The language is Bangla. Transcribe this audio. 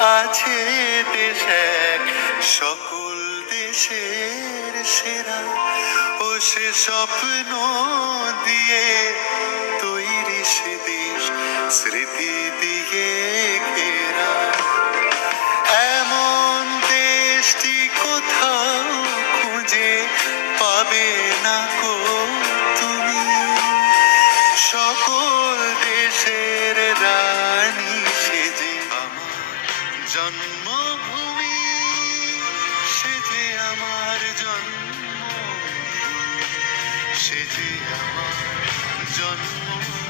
আছে দেশ এক, সকল দেশের সেরা, ও সে স্বপ্ন দিয়ে তৈরি সে দেশ, স্মৃতি দিয়ে ঘেরা। এমন দেশটি কোথাও খুঁজে পাবে না কো তুমি, সকল দেশের রানী সে যে আমার জন্মভূমি, সে যে আমার জন্মভূমি, সে যে আমার জন্মভূমি।